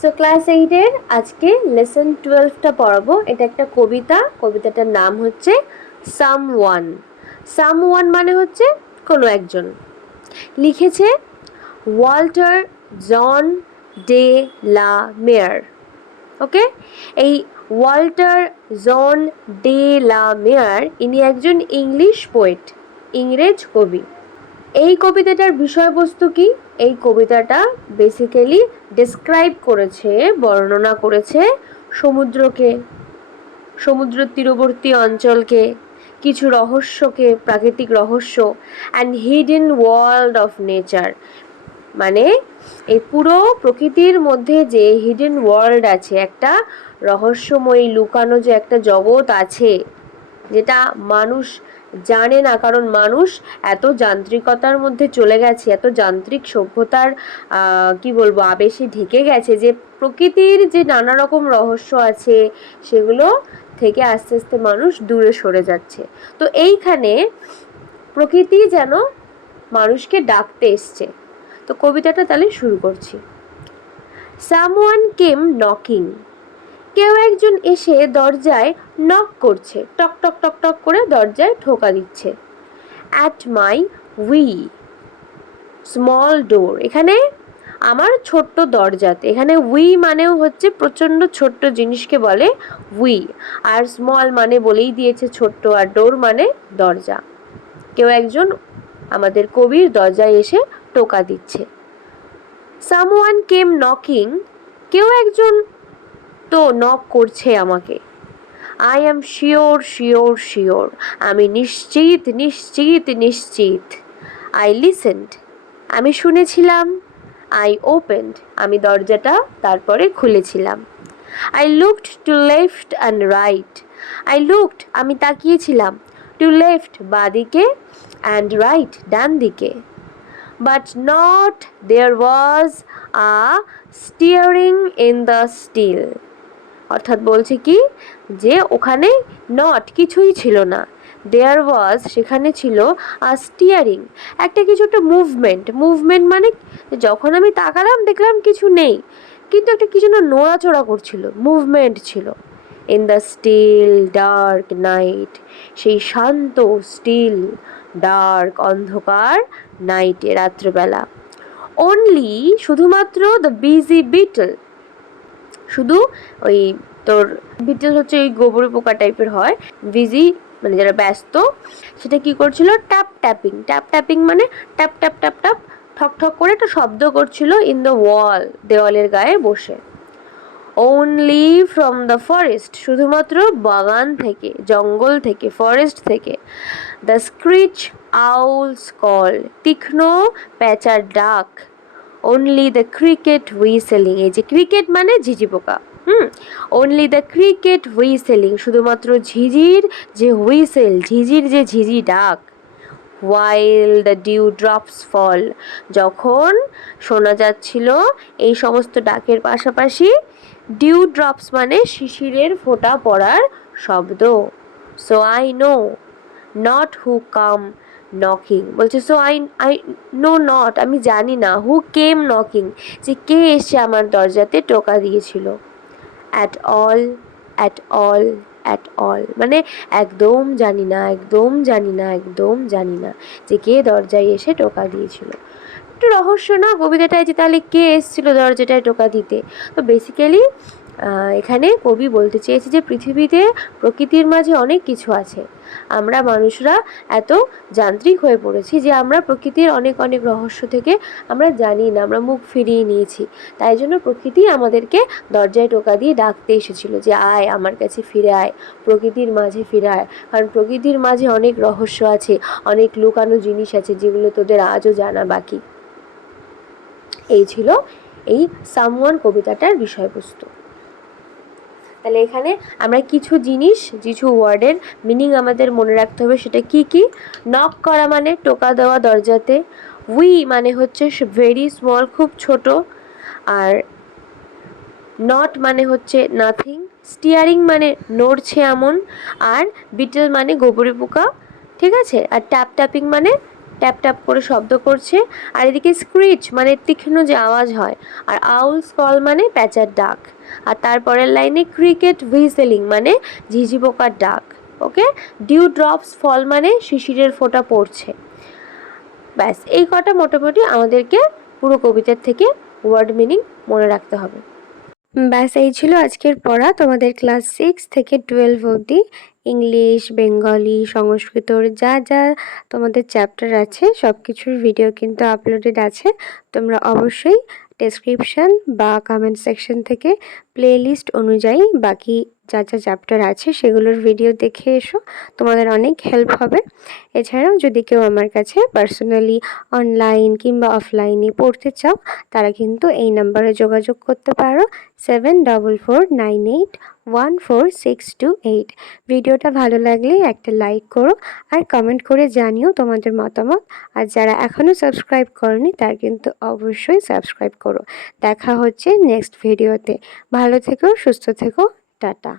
So class 8-এর আজকে lesson 12টা পড়াবো। এটা একটা কবিতা। কবিতাটার নাম হচ্ছে সামওয়ান। সামওয়ান মানে হচ্ছে কোনো একজন। লিখেছে ওয়াল্টার জন ডে লা মেয়ার। ওকে, এই ওয়াল্টার জন ডে লা মেয়ার ইনি একজন ইংলিশ পোয়েট, ইংরেজ কবি। এই কবিতাটার বিষয়বস্তু কি? এই কবিতাটা বেসিক্যালি ডেসক্রাইব করেছে, বর্ণনা করেছে সমুদ্রকে, সমুদ্র তীরবর্তী অঞ্চলকে, কিছু রহস্যকে, প্রাকৃতিক রহস্য, and hidden world of nature. মানে এই পুরো প্রকৃতির মধ্যে যে হিডেন ওয়ার্ল্ড আছে, একটা রহস্যময়ী লুকানো যে একটা জগৎ আছে, যেটা মানুষ জানে না, কারণ মানুষ এত যান্ত্রিকতার মধ্যে চলে গেছে, এত যান্ত্রিক সভ্যতার কি বলবো আবেশে ঢেকে গেছে, যে প্রকৃতির যে নানা রকম রহস্য আছে সেগুলো থেকে আস্তে আস্তে মানুষ দূরে সরে যাচ্ছে। তো এইখানে প্রকৃতি যেন মানুষকে ডাকতে এসছে। তো কবিতাটা তাহলে শুরু করছি। সামওয়ান কেম নকিং। কেউ একজন এসে দরজায় নক করছে, টক টক টক টক করে দরজায় ঠোকা দিচ্ছে। অ্যাট মাই উই স্মল ডোর, এখানে আমার ছোট্ট দরজাতে। এখানে উই মানেও হচ্ছে প্রচণ্ড ছোট্ট জিনিসকে বলে উই, আর স্মল মানে বলেই দিয়েছে ছোট্ট, আর ডোর মানে দরজা। কেউ একজন আমাদের কবির দরজায় এসে টোকা দিচ্ছে। সামওয়ান কেম নকিং, কেউ একজন তো নক করছে আমাকে। I am sure sure sure, আমি নিশ্চিত নিশ্চিত নিশ্চিত। আই লিসেন্ড, আমি শুনেছিলাম। আই ওপেন্ড, আমি দরজাটা তারপরে খুলেছিলাম। I looked to left and right, I looked আমি তাকিয়েছিলাম, টু লেফট বাঁ দিকে, অ্যান্ড রাইট ডান দিকে। But not there was a stirring in the still, অর্থাৎ বলছে কি যে ওখানে নট কিছুই ছিল না, দেয়ার ওয়াজ সেখানে ছিল, আর স্টিয়ারিং একটা কিছু, একটা মুভমেন্ট। মুভমেন্ট মানে যখন আমি তাকালাম দেখলাম কিছু নেই, কিন্তু একটা কিছু না নড়াচড়া করছিল, মুভমেন্ট ছিল। In the still dark night, সেই শান্ত স্টিল ডার্ক অন্ধকার নাইটে, রাত্রেবেলা। অনলি শুধুমাত্র দ্য বিজি বিটল, শুধু ওই তোর বিটেল হচ্ছে ওই গোবরে পোকা টাইপের হয়, বিজি মানে যারা ব্যস্ত, সেটা কি করছিল, ট্যাপ ট্যাপিং। ট্যাপ ট্যাপিং মানে ট্যাপ ট্যাপ ট্যাপ ট্যাপ ঠক ঠক করে একটা শব্দ করছিল ইন দ্য ওয়াল, দেওয়ালের গায়ে বসে। ওনলি ফ্রম দ্য ফরেস্ট, শুধুমাত্র বাগান থেকে, জঙ্গল থেকে, ফরেস্ট থেকে। দ্য স্ক্রিচ আউলস কল, তীক্ষ্ণ প্যাঁচার ডাক। অনলি দ্য ক্রিকেট হুইসেলিং, এই যে ক্রিকেট মানে ঝিঝি পোকা, অনলি দ্য ক্রিকেট হুইসেলিং, শুধুমাত্র ঝিঝির যে হুইসেল, ঝিঝির যে ঝিঝি ডাক। হোয়াইল দ্য ডিউ ড্রপস ফল, যখন শোনা যাচ্ছিল এই সমস্ত ডাকের পাশাপাশি ডিউ ড্রপস মানে শিশিরের ফোঁটা পড়ার শব্দ। So I know not who come knocking, বলছে so I I know not, আমি জানি না, হু কেম নকিং, যে কে এসে আমার দরজাতে টোকা দিয়েছিল। At all at all at all মানে একদম জানি না, একদম জানি না, একদম জানি না যে কে দরজায় এসে টোকা দিয়েছিল। একটু রহস্য না কবিতাটায়, যে তাহলে কে এসেছিল দরজাটায় টোকা দিতে। তো বেসিক্যালি এখানে কবি বলতে চেয়েছে যে পৃথিবীতে প্রকৃতির মাঝে অনেক কিছু আছে, আমরা মানুষরা এত যান্ত্রিক হয়ে পড়েছি যে আমরা প্রকৃতির অনেক অনেক রহস্য থেকে আমরা জানি না, আমরা মুখ ফিরিয়ে নিয়েছি। তাই জন্য প্রকৃতি আমাদেরকে দরজায় টোকা দিয়ে ডাকতে এসেছিল যে আয় আমার কাছে ফিরে আয়, প্রকৃতির মাঝে ফিরে আয়, কারণ প্রকৃতির মাঝে অনেক রহস্য আছে, অনেক লুকানো জিনিস আছে যেগুলো তোদের আজও জানা বাকি। এই ছিল এই সামওয়ান কবিতাটার বিষয়বস্তু। তাহলে এখানে আমরা কিছু জিনিস, কিছু ওয়ার্ডের মিনিং আমাদের মনে রাখতে হবে। সেটা কি কি? নক করা মানে টোকা দেওয়া দরজাতে, উই মানে হচ্ছে ভেরি স্মল খুব ছোট, আর নট মানে হচ্ছে নাথিং, স্টিয়ারিং মানে নড়ছে এমন, আর বিটেল মানে গোবরে পোকা, ঠিক আছে, আর ট্যাপ ট্যাপিং মানে ট্যাপ ট্যাপ করে শব্দ করছে। আর এদিকে স্ক্রিচ মানে তীক্ষ্ণ যে আওয়াজ হয়। আর আউলস কল মানে প্যাঁচার ডাক। আর তারপরের লাইনে ক্রিকেট হুইসেলিং মানে ঝিঝি পোকার ডাক। ওকে, ডিউ ড্রপস ফল মানে শিশিরের ফোঁটা পড়ছে। ব্যাস, এই কটা মোটামুটি আমাদেরকে পুরো কবিতার থেকে ওয়ার্ড মিনিং মনে রাখতে হবে। ব্যাস, এই ছিল আজকের পড়া তোমাদের ক্লাস 6 থেকে 12 অবধি ইংলিশ, বেঙ্গলি, সংস্কৃতর যা যা তোমাদের চ্যাপ্টার আছে সব কিছুর ভিডিও কিন্তু আপলোডেড আছে। তোমরা অবশ্যই ডেসক্রিপশন বা কমেন্ট সেকশন থেকে প্লেলিস্ট অনুযায়ী বাকি যা যা চ্যাপ্টার আছে সেগুলোর ভিডিও দেখে এসো, তোমাদের অনেক হেল্প হবে। এছাড়াও যদি কেউ আমার কাছে পার্সোনালি অনলাইন কিংবা অফলাইনে পড়তে চাও, তারা কিন্তু এই নাম্বারে যোগাযোগ করতে পারো 7449814628। ভিডিওটা ভালো লাগলে একটা লাইক করো আর কমেন্ট করে জানিও তোমাদের মতামত। আর যারা এখনও সাবস্ক্রাইব করনি তারা কিন্তু অবশ্যই সাবস্ক্রাইব করো। দেখা হচ্ছে নেক্সট ভিডিওতে। ভালো থেকো, সুস্থ থেকো, টাটা।